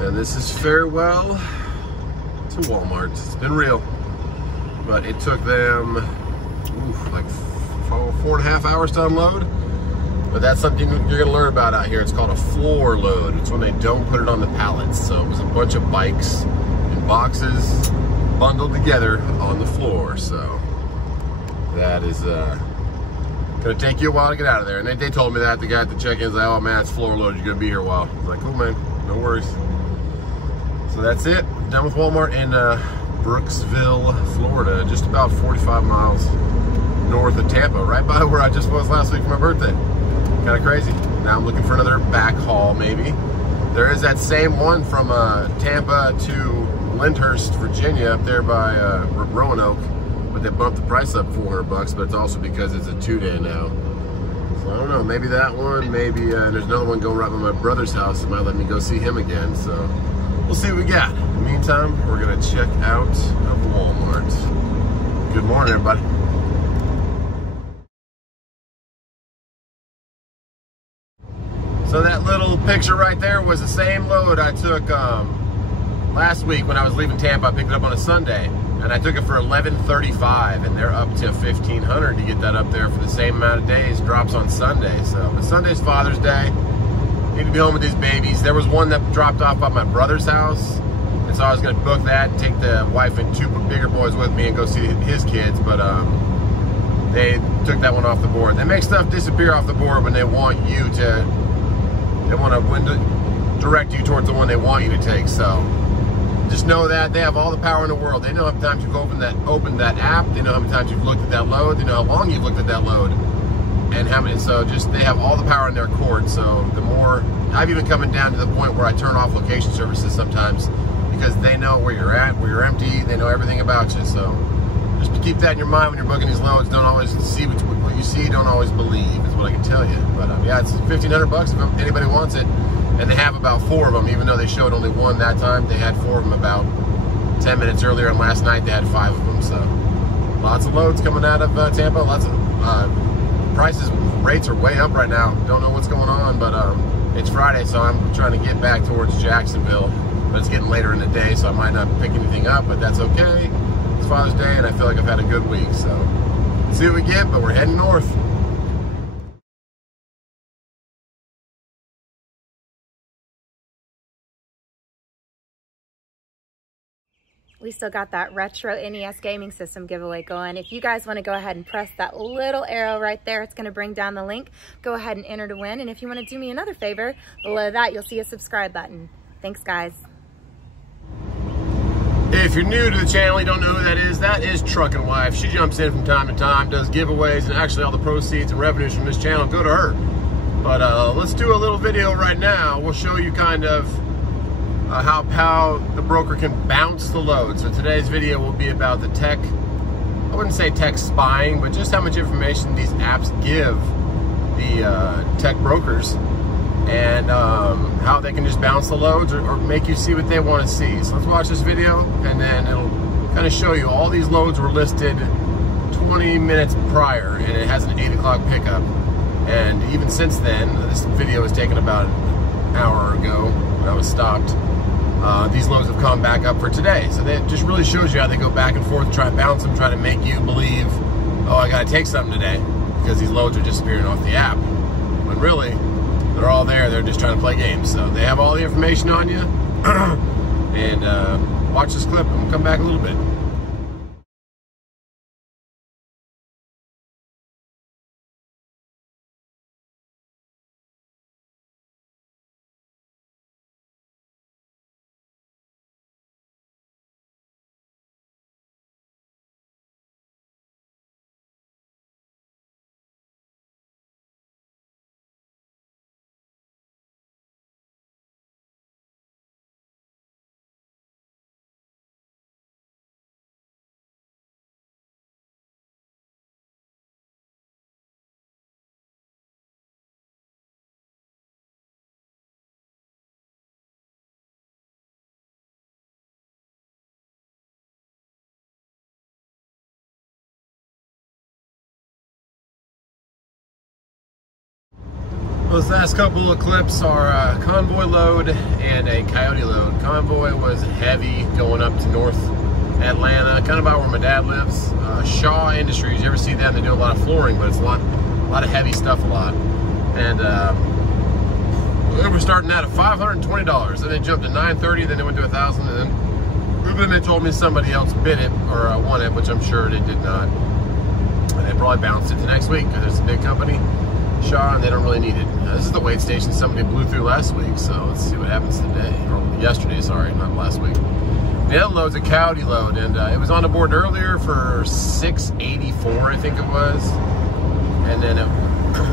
And this is farewell to Walmart. It's been real, but it took them like 4.5 hours to unload. But that's something you're gonna learn about out here. It's called a floor load. It's when they don't put it on the pallets. So it was a bunch of bikes and boxes bundled together on the floor. So that is gonna take you a while to get out of there. And they told me that, the guy at the check-in was like, oh man, it's floor loaded, you're gonna be here a while. I was like, cool man, no worries. So that's it, done with Walmart in Brooksville, Florida, just about 45 miles north of Tampa, right by where I just was last week for my birthday. Kind of crazy. Now I'm looking for another back haul maybe. There is that same one from Tampa to Lyndhurst, Virginia, up there by Roanoke, but they bumped the price up $400, but it's also because it's a 2-day now. So I don't know, maybe that one, maybe there's another one going right by my brother's house that might let me go see him again, so we'll see what we got. In the meantime, we're gonna check out Walmart. Good morning, everybody. So that little picture right there was the same load I took last week when I was leaving Tampa. I picked it up on a Sunday, and I took it for $11.35, and they're up to $1,500 to get that up there for the same amount of days. Drops on Sunday. So, but Sunday's Father's Day. Need to be home with these babies. There was one that dropped off at my brother's house, and so I was going to book that and take the wife and 2 bigger boys with me and go see his kids, but they took that one off the board. They make stuff disappear off the board when they want you to. They want to direct you towards the one they want you to take. So just know that they have all the power in the world. They know how many times you've opened that app. They know how many times you've looked at that load. They know how long you've looked at that load, and how many. So just they have all the power in their court. So the more I've even coming down to the point where I turn off location services sometimes because they know where you're at, where you're empty. They know everything about you. So just keep that in your mind when you're booking these loads. Don't always see what you see. Don't always believe is what I can tell you. But yeah, it's $1,500 if anybody wants it. And they have about 4 of them, even though they showed only 1 that time. They had 4 of them about 10 minutes earlier, and last night they had 5 of them. So lots of loads coming out of Tampa. Lots of rates are way up right now. Don't know what's going on, but it's Friday, so I'm trying to get back towards Jacksonville. But it's getting later in the day, so I might not pick anything up, but that's okay. It's Father's Day, and I feel like I've had a good week. So let's see what we get, but we're heading north. We still got that retro NES gaming system giveaway going. If you guys want to go ahead and press that little arrow right there, it's going to bring down the link. Go ahead and enter to win. And if you want to do me another favor, below that you'll see a subscribe button. Thanks, guys. If you're new to the channel, you don't know who that is Truckin' Wife. She jumps in from time to time, does giveaways, and actually all the proceeds and revenues from this channel go to her. But let's do a little video right now. We'll show you kind of how the broker can bounce the load. So today's video will be about the tech, I wouldn't say tech spying, but just how much information these apps give the tech brokers, and how they can just bounce the loads or make you see what they want to see. So let's watch this video, and then it'll kind of show you all these loads were listed 20 minutes prior, and it has an 8 o'clock pickup. And even since then, this video was taken about an hour ago when I was stopped. These loads have come back up for today. So that just really shows you how they go back and forth, try to bounce them, try to make you believe, oh, I gotta take something today, because these loads are disappearing off the app. When really, they're all there, they're just trying to play games. So they have all the information on you. And watch this clip and we'll come back a little bit. Those last couple of clips are a Convoy load and a Coyote load. Convoy was heavy going up to North Atlanta, kind of about where my dad lives. Shaw Industries, you ever see them? They do a lot of flooring, but it's a lot of heavy stuff, a lot. And they were starting out at $520, then they jumped to $930, then they went to $1,000, and then they told me somebody else bid it or won it, which I'm sure they did not. And they probably bounced it to next week because it's a big company, Shaw, and they don't really need it. This is the weight station somebody blew through last week, so let's see what happens today, or yesterday, sorry, not last week. The other load's a Coyote load, and it was on the board earlier for $684, I think it was, and then it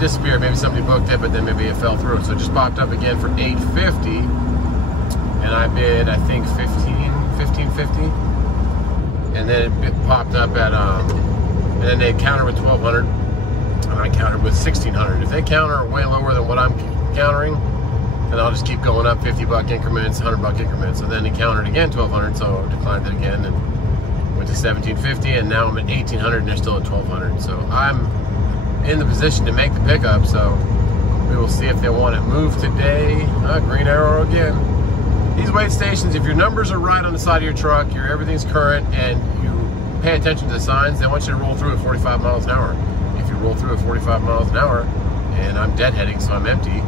disappeared. Maybe somebody booked it, but then maybe it fell through. So it just popped up again for $850, and I bid, I think, $1550, and then it popped up at and then they countered with $1,200, and I countered with $1,600. If they counter way lower than what I'm countering, then I'll just keep going up 50-buck increments, 100-buck increments. And then he countered again $1,200, so I declined it again and went to $1,750, and now I'm at $1,800, and they're still at $1,200. So I'm in the position to make the pickup, so we will see if they want it moved today. Green arrow again. These weight stations, if your numbers are right on the side of your truck, everything's current, and you pay attention to the signs, they want you to roll through at 45 miles an hour. If you roll through at 45 miles an hour, and I'm deadheading, so I'm empty,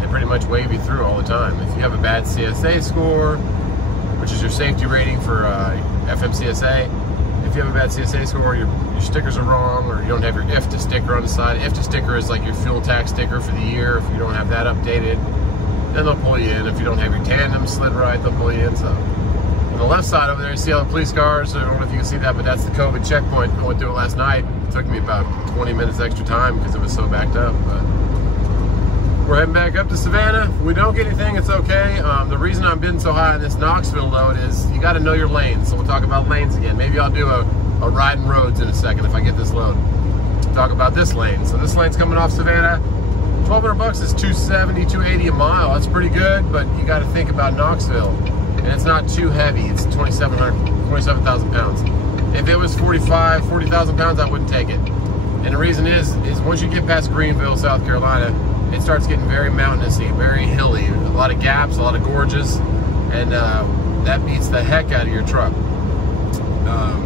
they pretty much wave you through all the time. If you have a bad CSA score, which is your safety rating for FMCSA, if you have a bad CSA score, your stickers are wrong, or you don't have your IFTA sticker on the side. IFTA sticker is like your fuel tax sticker for the year. If you don't have that updated, then they'll pull you in. If you don't have your tandem slid right, they'll pull you in. So on the left side over there, you see all the police cars. I don't know if you can see that, but that's the COVID checkpoint. I went through it last night. It took me about 20 minutes extra time because it was so backed up. But we're heading back up to Savannah. If we don't get anything, it's okay. The reason I'm bidding so high on this Knoxville load is you got to know your lanes. So we'll talk about lanes again. Maybe I'll do a riding roads in a second if I get this load. Talk about this lane. So this lane's coming off Savannah. 1,200 bucks is 270, 280 a mile. That's pretty good, but you got to think about Knoxville. And it's not too heavy. It's 27,000 pounds. If it was 40,000 pounds, I wouldn't take it. And the reason is once you get past Greenville, South Carolina, it starts getting very mountainousy, very hilly. A lot of gaps, a lot of gorges, and that beats the heck out of your truck.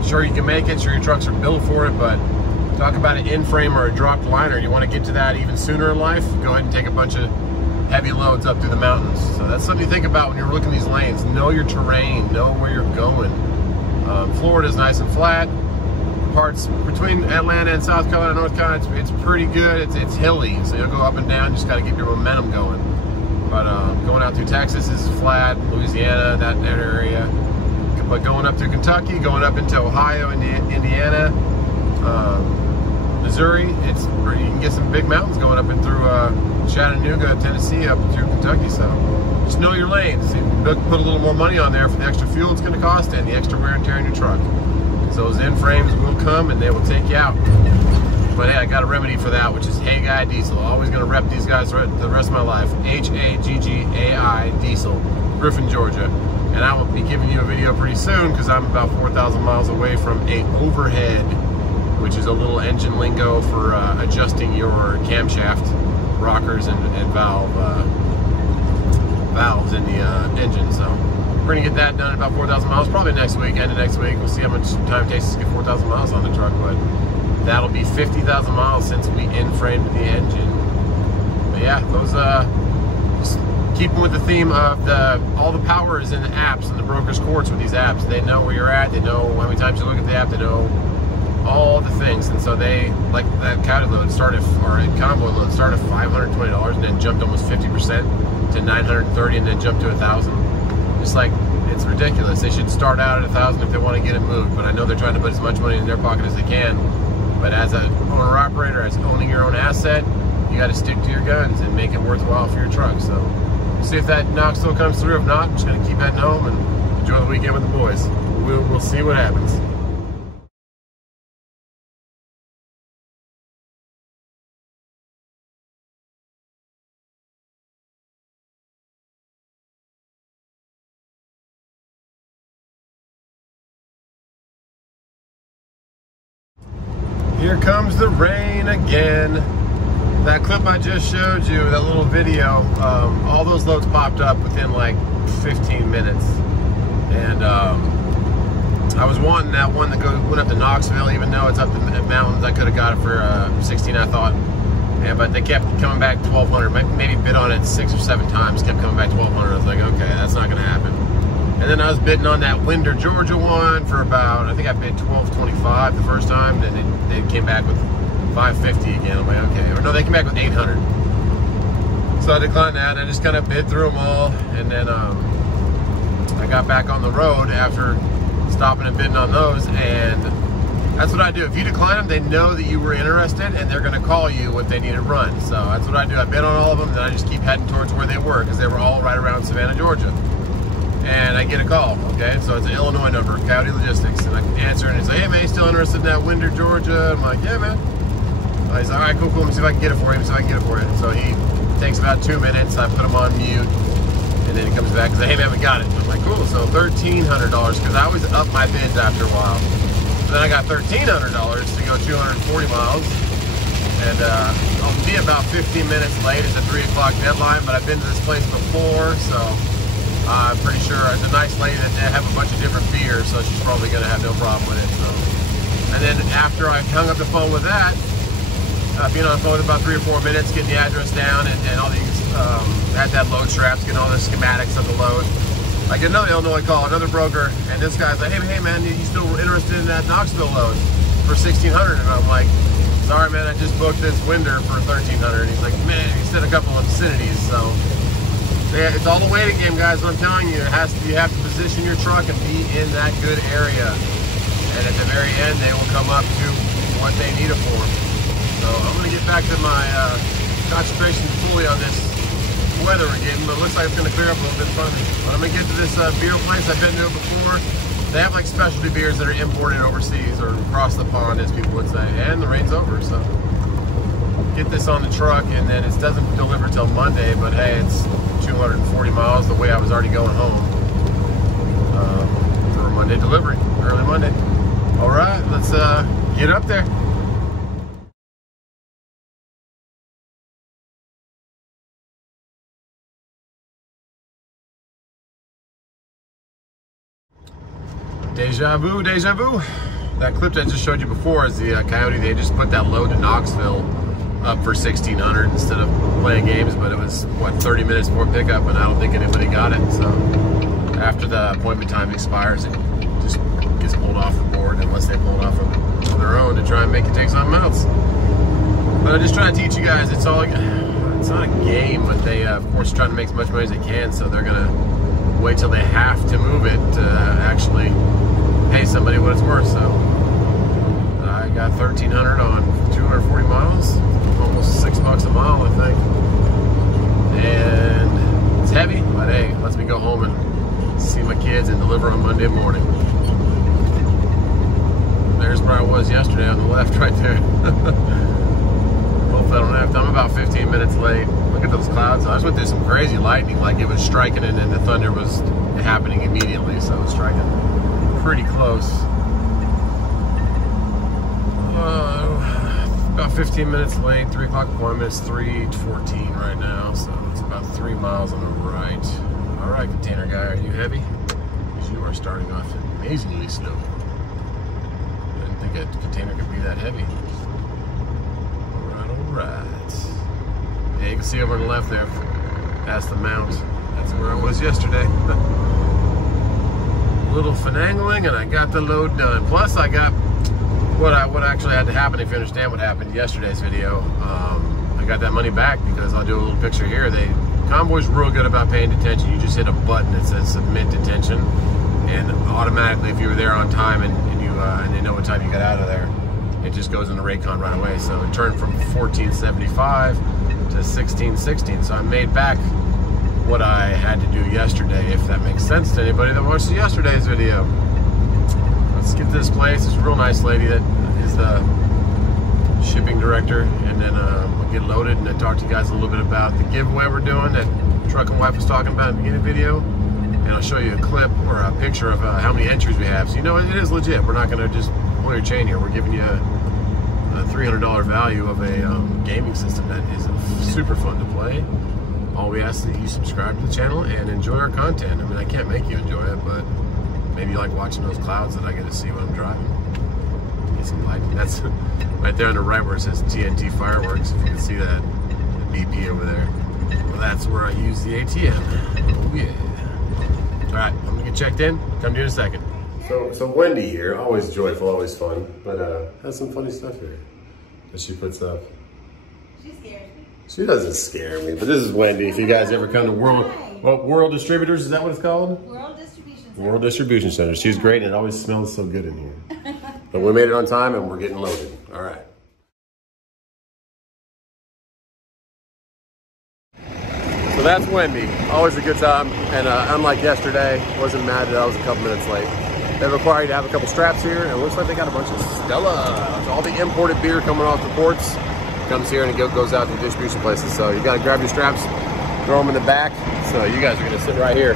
Sure, you can make it, sure your trucks are built for it, but talk about an in-frame or a dropped liner. You want to get to that even sooner in life, go ahead and take a bunch of heavy loads up through the mountains. So that's something to think about when you're looking at these lanes. Know your terrain, know where you're going. Florida's nice and flat. Parts between Atlanta and South Carolina, North Carolina, it's pretty good. It's hilly, so you'll go up and down. You just got to keep your momentum going. But going out through Texas is flat, Louisiana, that area. But going up through Kentucky, going up into Ohio, Indiana, Missouri, it's pretty, you can get some big mountains going up and through Chattanooga, Tennessee, up through Kentucky. So just know your lanes. You put a little more money on there for the extra fuel it's going to cost and the extra wear and tear in your truck. So those end frames will come and they will take you out. But hey, I got a remedy for that, which is Hey Guy Diesel. Always going to rep these guys for the rest of my life. H-A-G-G-A-I Diesel, Griffin, Georgia. And I will be giving you a video pretty soon because I'm about 4,000 miles away from a overhead, which is a little engine lingo for adjusting your camshaft rockers and valves in the engine. So we're going to get that done at about 4,000 miles, probably next week, end of next week. We'll see how much time it takes us to get 4,000 miles on the truck, but that'll be 50,000 miles since we in-framed the engine. But yeah, those, just keeping with the theme of all the power is in the apps and the broker's courts with these apps. They know where you're at, they know how many times you look at the app, they know all the things. And so they, like that Coyote load started, or Convoy load started at $520 and then jumped almost 50% to $930 and then jumped to $1,000. Just like, it's ridiculous. They should start out at $1,000 if they want to get it moved, but I know they're trying to put as much money in their pocket as they can. But as an owner-operator, as owning your own asset, you got to stick to your guns and make it worthwhile for your truck. So we'll see if that Knoxville comes through. If not, I'm just going to keep heading home and enjoy the weekend with the boys. We'll see what happens. Here comes the rain again. That clip I just showed you, that little video, all those loads popped up within like 15 minutes. And I was wanting that one that went up to Knoxville, even though it's up the mountains. I could have got it for 16, I thought. Yeah, but they kept coming back 1,200. Maybe bid on it 6 or 7 times, kept coming back 1,200. I was like, okay, that's not gonna happen. And then I was bidding on that Winder, Georgia one for about, I think I bid $1,225 the first time. Then they came back with $550 again. I'm like, okay. Or no, they came back with $800. So I declined that. I just kind of bid through them all. And then I got back on the road after stopping and bidding on those. And that's what I do. If you decline them, they know that you were interested and they're going to call you when they need it run. So that's what I do. I bid on all of them. Then I just keep heading towards where they were because they were all right around Savannah, Georgia. And I get a call, okay? So it's an Illinois number, Coyote Logistics. And I answer and he's like, hey man, you still interested in that Winder, Georgia? I'm like, yeah man. He's like, all right, cool. Let me see if I can get it for you. So he takes about 2 minutes. I put him on mute. And then he comes back and says, hey man, we got it. I'm like, cool. So $1,300 because I always up my bids after a while. So then I got $1,300 to go 240 miles. And I'll be about 15 minutes late. It's a 3 o'clock deadline, but I've been to this place before, so I'm pretty sure it's a nice lady that they have a bunch of different beers, so she's probably going to have no problem with it. So. And then after I hung up the phone with that, being on the phone about 3 or 4 minutes, getting the address down and all these, had that load straps, getting all the schematics of the load. I get another Illinois call, another broker, and this guy's like, hey man, you still interested in that Knoxville load for $1,600? And I'm like, sorry man, I just booked this Winder for $1,300. He's like, man, he said a couple of obscenities, so. Yeah, it's all the waiting game, guys. What I'm telling you, you have to position your truck and be in that good area. And at the very end, they will come up to what they need it for. So I'm going to get back to my concentration fully on this weather we're getting, but it looks like it's going to clear up a little bit further. But I'm going to get to this beer place. I've been to it before. They have like specialty beers that are imported overseas or across the pond, as people would say. And the rain's over, so get this on the truck, and then it doesn't deliver till Monday, but hey, it's 240 miles the way I was already going home for a Monday delivery, early Monday. All right, let's get up there. Deja vu, deja vu. That clip that I just showed you before is the Coyote. They just put that load to Knoxville up for $1,600 instead of playing games, but it was, what, 30 minutes before pickup, and I don't think anybody got it. So after the appointment time expires, it just gets pulled off the board unless they pull it off on their own to try and make it take something else. But I'm just trying to teach you guys, it's not a game, but they, of course, are trying to make as much money as they can, so they're going to wait till they have to move it to actually pay somebody what it's worth. So I got $1,300 on 240 miles, almost $6 a mile, I think. And it's heavy, but hey, lets me go home and see my kids and deliver on Monday morning. There's where I was yesterday on the left right there. Hopefully I don't have to. I'm about 15 minutes late. Look at those clouds. I just went through some crazy lightning, like it was striking and then the thunder was happening immediately, so it was striking pretty close. About 15 minutes late, 3 o'clock appointment. It's 3:14 right now, so it's about 3 miles on the right. All right, container guy, are you heavy? Because you are starting off amazingly slow. I didn't think a container could be that heavy. All right. Yeah, you can see over on the left there, past the mount. That's where I was yesterday. A little finagling, and I got the load done. Plus, I got what actually had to happen, if you understand what happened in yesterday's video. I got that money back because I'll do a little picture here. Convoy's real good about paying detention. You just hit a button that says submit detention, and automatically, if you were there on time and they know what time you got out of there, it just goes into Raycon right away. So it turned from $14.75 to $16.16. So I made back what I had to do yesterday, if that makes sense to anybody that watched yesterday's video. Let's get to this place. It's a real nice lady that is the shipping director, and then we'll get loaded and then talk to you guys a little bit about the giveaway we're doing that Truck and Wife was talking about in the beginning of the video, and I'll show you a clip or a picture of how many entries we have, so you know it is legit. We're not going to just pull your chain here. We're giving you a $300 value of a gaming system that is super fun to play. All we ask is that you subscribe to the channel and enjoy our content. I mean, I can't make you enjoy it, but maybe you like watching those clouds that I get to see when I'm driving. Get some light. That's right there on the right where it says TNT Fireworks. If you can see that BP over there. Well, that's where I use the ATM. Oh yeah. All right, I'm gonna get checked in. Come to you in a second. So Wendy here, always joyful, always fun, but has some funny stuff here that she puts up. She scares me. She doesn't scare me, but this is Wendy. If you guys ever come to World Distributors, is that what it's called? World Distribution Center. World Distribution Center. She's great, and it always smells so good in here. But we made it on time, and we're getting loaded. All right. So that's Wendy. Always a good time, and unlike yesterday, wasn't mad that I was a couple minutes late. They require you to have a couple straps here, and it looks like they got a bunch of Stella. So all the imported beer coming off the ports comes here and it goes out to the distribution places. So you gotta grab your straps, throw them in the back. So you guys are gonna sit right here.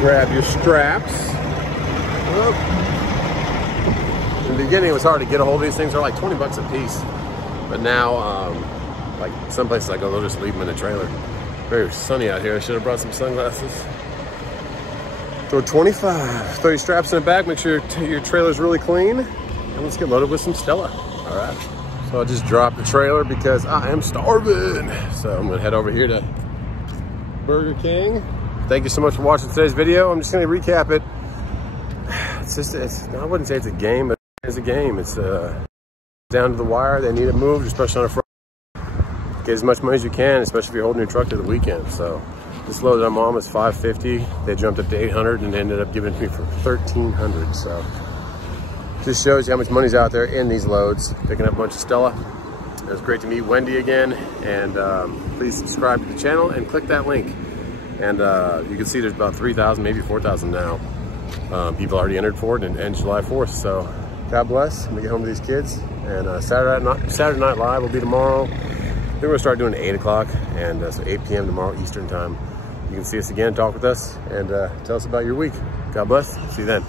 Grab your straps. In the beginning, it was hard to get a hold of these things. They're like 20 bucks a piece. But now, like some places I go, they'll just leave them in the trailer. Very sunny out here. I should have brought some sunglasses. Throw 30 straps in the back. Make sure your trailer's really clean. And let's get loaded with some Stella. All right. So I just dropped the trailer because I am starving. So I'm gonna head over here to Burger King. Thank you so much for watching today's video. I'm just gonna recap it. I wouldn't say it's a game, but it's a game. It's down to the wire. They need it moved, especially on a Friday. Get as much money as you can, especially if you're holding your truck to the weekend. So this load that I'm on was $550. They jumped up to $800 and ended up giving it to me for $1,300. So just shows you how much money's out there in these loads. Picking up a bunch of Stella. It was great to meet Wendy again. And please subscribe to the channel and click that link. And you can see there's about 3,000, maybe 4,000 now. People already entered for it and ends July 4th. So God bless. I'm gonna get home to these kids. And Saturday Night Live will be tomorrow. We're gonna start doing 8 o'clock, and so 8 p.m. tomorrow Eastern time. You can see us again, talk with us, and tell us about your week. God bless. See you then.